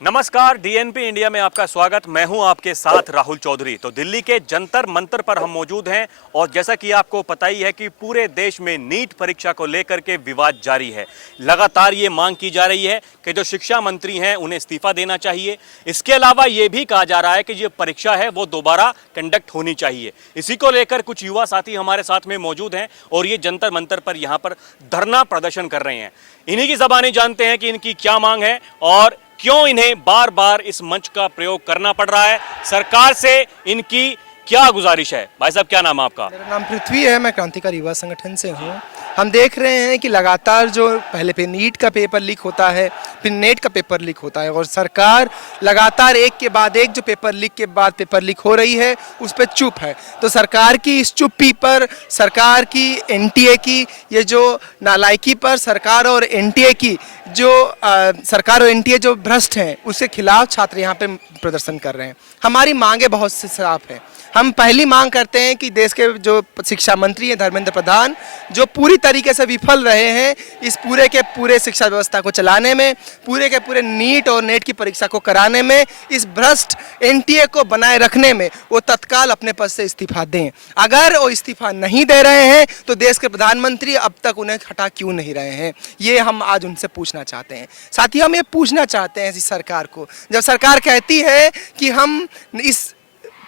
नमस्कार, DNP India में आपका स्वागत। मैं हूं आपके साथ राहुल चौधरी। तो दिल्ली के जंतर मंतर पर हम मौजूद हैं और जैसा कि आपको पता ही है कि पूरे देश में नीट परीक्षा को लेकर के विवाद जारी है। लगातार ये मांग की जा रही है कि जो शिक्षा मंत्री हैं उन्हें इस्तीफा देना चाहिए। इसके अलावा ये भी कहा जा रहा है कि ये परीक्षा है वो दोबारा कंडक्ट होनी चाहिए। इसी को लेकर कुछ युवा साथी हमारे साथ में मौजूद हैं और ये जंतर मंतर पर यहाँ पर धरना प्रदर्शन कर रहे हैं। इन्हीं की ज़बानी जानते हैं कि इनकी क्या मांग है और क्यों इन्हें बार बार इस मंच का प्रयोग करना पड़ रहा है। सरकार से इनकी क्या गुजारिश है। भाई साहब, क्या नाम है आपका? मेरा नाम पृथ्वी है, मैं क्रांतिकारी युवा संगठन से हूँ। हम देख रहे हैं कि लगातार जो पहले पे नीट का पेपर लीक होता है, फिर नेट का पेपर लीक होता है और सरकार लगातार एक के बाद एक जो पेपर लीक के बाद पेपर लीक हो रही है उस पर चुप है। तो सरकार की इस चुप्पी पर, सरकार की एनटीए की ये जो नालायकी पर, सरकार और एनटीए की जो सरकार और एनटीए जो भ्रष्ट हैं उसके खिलाफ छात्र यहाँ पे प्रदर्शन कर रहे हैं। हमारी मांगे बहुत सी साफ हैं। हम पहली मांग करते हैं कि देश के जो शिक्षा मंत्री हैं धर्मेंद्र प्रधान, जो पूरी तरीके से विफल रहे हैं इस पूरे के पूरे शिक्षा व्यवस्था को चलाने में, पूरे के पूरे नीट और नेट की परीक्षा को कराने में, इस भ्रष्ट एनटीए को बनाए रखने में, वो तत्काल अपने पद से इस्तीफा दें। अगर वो इस्तीफा नहीं दे रहे हैं तो देश के प्रधानमंत्री अब तक उन्हें हटा क्यों नहीं रहे हैं, ये हम आज उनसे पूछना चाहते हैं। साथ ही हम ये पूछना चाहते हैं इस सरकार को, जब सरकार कहती है कि हम इस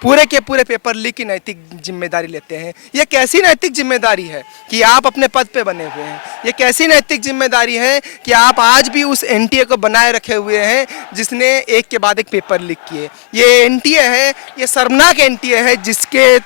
पूरे के पूरे पेपर लीक की नैतिक जिम्मेदारी लेते हैं, ये कैसी नैतिक जिम्मेदारी है कि आप अपने पद पे बने हुए हैं? ये कैसी नैतिक जिम्मेदारी है कि आप आज भी उस एनटीए को बनाए रखे हुए हैं जिसने एक के बाद एक पेपर लीक किए? ये एनटीए है, ये शर्मनाक एनटीए है जिसके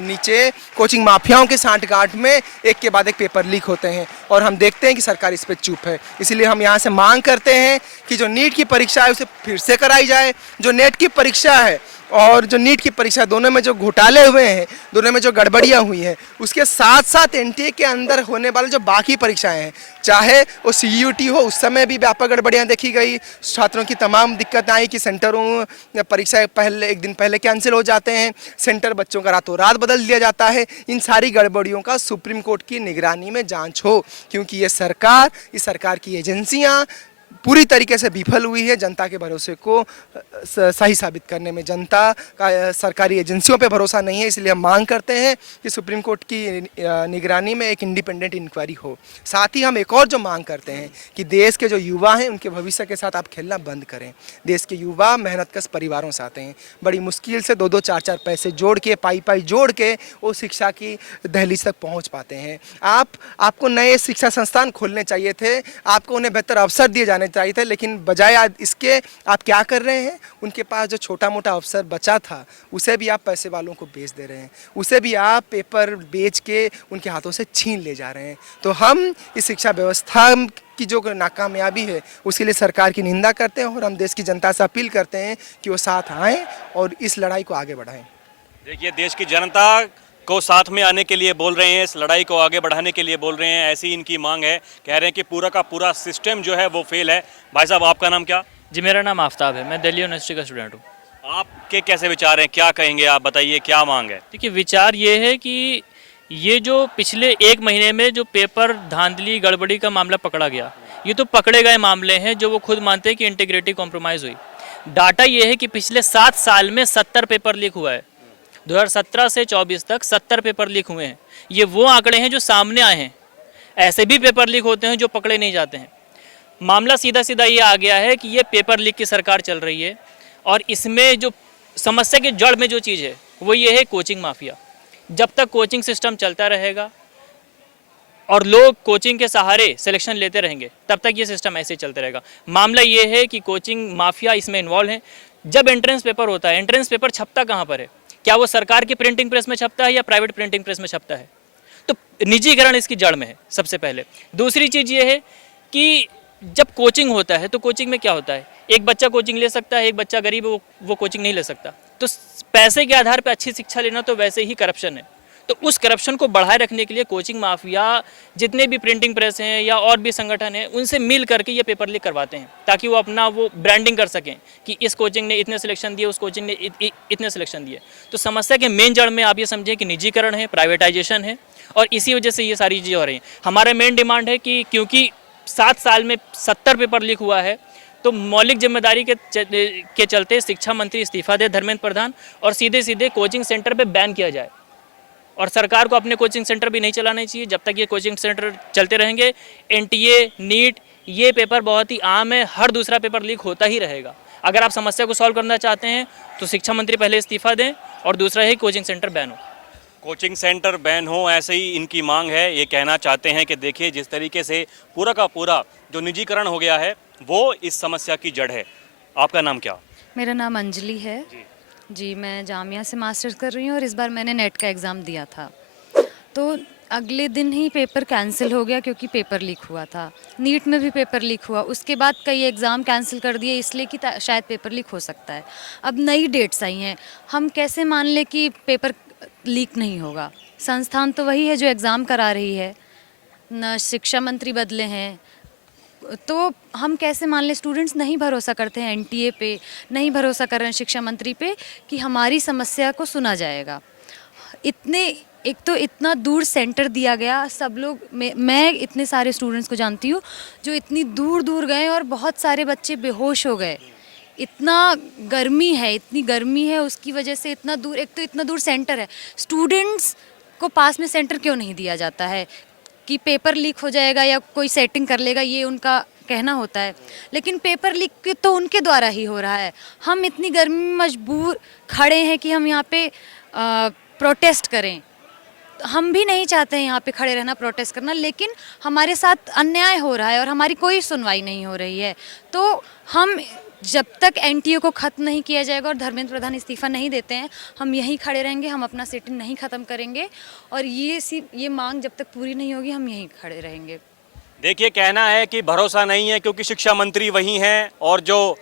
नीचे कोचिंग माफियाओं के सांठगांठ में एक के बाद एक पेपर लीक होते हैं और हम देखते हैं कि सरकार इस पर चुप है। इसीलिए हम यहाँ से मांग करते हैं कि जो नीट की परीक्षा है उसे फिर से कराई जाए। जो नेट की परीक्षा है और जो नीट की परीक्षा, दोनों में जो घोटाले हुए हैं, दोनों में जो गड़बड़ियां हुई हैं, उसके साथ साथ एनटीए के अंदर होने वाले जो बाकी परीक्षाएं हैं, चाहे वो सीयूटी हो, उस समय भी व्यापक गड़बड़ियां देखी गई। छात्रों की तमाम दिक्कत आई कि सेंटरों परीक्षा पहले एक दिन पहले कैंसिल हो जाते हैं, सेंटर बच्चों का रातों रात बदल दिया जाता है। इन सारी गड़बड़ियों का सुप्रीम कोर्ट की निगरानी में जाँच हो, क्योंकि ये सरकार, इस सरकार की एजेंसियाँ पूरी तरीके से विफल हुई है जनता के भरोसे को सही साबित करने में। जनता का सरकारी एजेंसियों पे भरोसा नहीं है, इसलिए हम मांग करते हैं कि सुप्रीम कोर्ट की निगरानी में एक इंडिपेंडेंट इंक्वायरी हो। साथ ही हम एक और जो मांग करते हैं कि देश के जो युवा हैं उनके भविष्य के साथ आप खेलना बंद करें। देश के युवा मेहनतकश परिवारों से आते हैं, बड़ी मुश्किल से 2-2 4-4 पैसे जोड़ के, पाई जोड़ के वो शिक्षा की दहलीज तक पहुँच पाते हैं। आपको नए शिक्षा संस्थान खोलने चाहिए थे, आपको उन्हें बेहतर अवसर दिए जाने चाहिए थे, लेकिन बजाय इसके आप क्या कर रहे हैं? उनके पास जो छोटा मोटा अवसर बचा था उसे भी आप पैसे वालों को बेच दे रहे हैं, उसे भी आप पेपर बेच के उनके हाथों से छीन ले जा रहे हैं। तो हम इस शिक्षा व्यवस्था की जो नाकामयाबी है उसके लिए सरकार की निंदा करते हैं और हम देश की जनता से अपील करते हैं कि वो साथ आएँ और इस लड़ाई को आगे बढ़ाएं। देखिए, देश की जनता को साथ में आने के लिए बोल रहे हैं, इस लड़ाई को आगे बढ़ाने के लिए बोल रहे हैं, ऐसी इनकी मांग है। कह रहे हैं कि पूरा का पूरा सिस्टम जो है वो फेल है। भाई साहब, आपका नाम क्या? जी, मेरा नाम आफ्ताब है, मैं दिल्ली यूनिवर्सिटी का स्टूडेंट हूँ। आपके कैसे विचार हैं, क्या कहेंगे आप? बताइए, क्या मांग है? देखिए, विचार ये है कि ये जो पिछले 1 महीने में जो पेपर धांधली गड़बड़ी का मामला पकड़ा गया, ये तो पकड़े गए मामले हैं जो वो खुद मानते हैं कि इंटीग्रिटी कॉम्प्रोमाइज़ हुई। डाटा ये है कि पिछले 7 साल में 70 पेपर लीक हुआ है। 2017 से 24 तक 70 पेपर लीक हुए हैं। ये वो आंकड़े हैं जो सामने आए हैं। ऐसे भी पेपर लीक होते हैं जो पकड़े नहीं जाते हैं। मामला सीधा सीधा ये आ गया है कि ये पेपर लीक की सरकार चल रही है और इसमें जो समस्या की जड़ में जो चीज़ है वो ये है कोचिंग माफिया। जब तक कोचिंग सिस्टम चलता रहेगा और लोग कोचिंग के सहारे सिलेक्शन लेते रहेंगे, तब तक ये सिस्टम ऐसे ही चलता रहेगा। मामला ये है कि कोचिंग माफिया इसमें इन्वॉल्व है। जब एंट्रेंस पेपर होता है, एंट्रेंस पेपर छपता कहाँ पर है? क्या वो सरकार की प्रिंटिंग प्रेस में छपता है या प्राइवेट प्रिंटिंग प्रेस में छपता है? तो निजीकरण इसकी जड़ में है सबसे पहले। दूसरी चीज़ ये है कि जब कोचिंग होता है तो कोचिंग में क्या होता है, एक बच्चा कोचिंग ले सकता है, एक बच्चा गरीब है वो कोचिंग नहीं ले सकता। तो पैसे के आधार पर अच्छी शिक्षा लेना तो वैसे ही करप्शन है। तो उस करप्शन को बढ़ाए रखने के लिए कोचिंग माफिया जितने भी प्रिंटिंग प्रेस हैं या और भी संगठन हैं उनसे मिल करके ये पेपर लीक करवाते हैं, ताकि वो अपना वो ब्रांडिंग कर सकें कि इस कोचिंग ने इतने सिलेक्शन दिए, उस कोचिंग ने इतने सिलेक्शन दिए। तो समस्या के मेन जड़ में आप ये समझें कि निजीकरण है, प्राइवेटाइजेशन है और इसी वजह से ये सारी चीज़ें हो रही हैं। हमारा मेन डिमांड है कि क्योंकि 7 साल में 70 पेपर लीक हुआ है तो मौलिक जिम्मेदारी के चलते शिक्षा मंत्री इस्तीफा दे धर्मेंद्र प्रधान और सीधे सीधे कोचिंग सेंटर पे बैन किया जाए। और सरकार को अपने कोचिंग सेंटर भी नहीं चलाने चाहिए। जब तक ये कोचिंग सेंटर चलते रहेंगे, एनटीए, नीट, ये पेपर बहुत ही आम है, हर दूसरा पेपर लीक होता ही रहेगा। अगर आप समस्या को सॉल्व करना चाहते हैं तो शिक्षा मंत्री पहले इस्तीफा दें और दूसरा है कोचिंग सेंटर बैन हो। कोचिंग सेंटर बैन हो, ऐसे ही इनकी मांग है। ये कहना चाहते हैं कि देखिए जिस तरीके से पूरा का पूरा जो निजीकरण हो गया है वो इस समस्या की जड़ है। आपका नाम क्या? मेरा नाम अंजलि है जी, मैं जामिया से मास्टर्स कर रही हूँ और इस बार मैंने नेट का एग्ज़ाम दिया था। तो अगले दिन ही पेपर कैंसिल हो गया क्योंकि पेपर लीक हुआ था। नीट में भी पेपर लीक हुआ, उसके बाद कई एग्ज़ाम कैंसिल कर दिए इसलिए कि शायद पेपर लीक हो सकता है। अब नई डेट्स आई हैं, हम कैसे मान लें कि पेपर लीक नहीं होगा? संस्थान तो वही है जो एग्ज़ाम करा रही है, न शिक्षा मंत्री बदले हैं, तो हम कैसे मान लें? स्टूडेंट्स नहीं भरोसा करते हैं एनटीए पे, नहीं भरोसा कर रहे हैं शिक्षा मंत्री पे कि हमारी समस्या को सुना जाएगा। एक तो इतना दूर सेंटर दिया गया, सब लोग मैं इतने सारे स्टूडेंट्स को जानती हूँ जो इतनी दूर दूर गए और बहुत सारे बच्चे बेहोश हो गए। इतना गर्मी है, इतनी गर्मी है, उसकी वजह से इतना दूर, एक तो इतना दूर सेंटर है। स्टूडेंट्स को पास में सेंटर क्यों नहीं दिया जाता है कि पेपर लीक हो जाएगा या कोई सेटिंग कर लेगा, ये उनका कहना होता है, लेकिन पेपर लीक तो उनके द्वारा ही हो रहा है। हम इतनी गर्मी में मजबूर खड़े हैं कि हम यहाँ पे प्रोटेस्ट करें। हम भी नहीं चाहते हैं यहाँ पे खड़े रहना, प्रोटेस्ट करना, लेकिन हमारे साथ अन्याय हो रहा है और हमारी कोई सुनवाई नहीं हो रही है। तो हम जब तक एनटीए को ख़त्म नहीं किया जाएगा और धर्मेंद्र प्रधान इस्तीफ़ा नहीं देते हैं, हम यहीं खड़े रहेंगे, हम अपना सिटिंग नहीं ख़त्म करेंगे और ये मांग जब तक पूरी नहीं होगी हम यहीं खड़े रहेंगे। देखिए कहना है कि भरोसा नहीं है क्योंकि शिक्षा मंत्री वही हैं और जो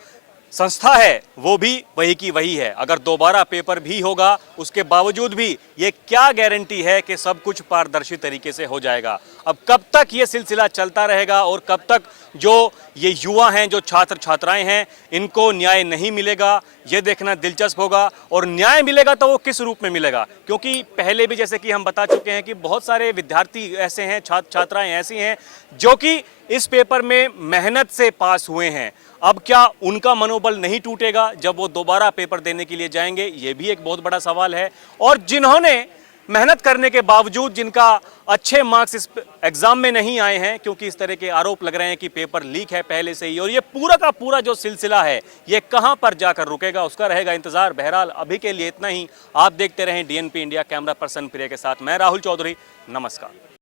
संस्था है वो भी वही की वही है। अगर दोबारा पेपर भी होगा उसके बावजूद भी ये क्या गारंटी है कि सब कुछ पारदर्शी तरीके से हो जाएगा? अब कब तक ये सिलसिला चलता रहेगा और कब तक जो ये युवा हैं, जो छात्र छात्राएं हैं, इनको न्याय नहीं मिलेगा, ये देखना दिलचस्प होगा। और न्याय मिलेगा तो वो किस रूप में मिलेगा? क्योंकि पहले भी जैसे कि हम बता चुके हैं कि बहुत सारे विद्यार्थी ऐसे हैं, छात्र छात्राएं ऐसी हैं जो कि इस पेपर में मेहनत से पास हुए हैं। अब क्या उनका मनोबल नहीं टूटेगा जब वो दोबारा पेपर देने के लिए जाएंगे? ये भी एक बहुत बड़ा सवाल है। और जिन्होंने मेहनत करने के बावजूद जिनका अच्छे मार्क्स इस एग्जाम में नहीं आए हैं, क्योंकि इस तरह के आरोप लग रहे हैं कि पेपर लीक है पहले से ही, और ये पूरा का पूरा जो सिलसिला है ये कहां पर जाकर रुकेगा उसका रहेगा इंतजार। बहरहाल अभी के लिए इतना ही। आप देखते रहें डीएनपी इंडिया। कैमरा पर्सन प्रिय के साथ मैं राहुल चौधरी, नमस्कार।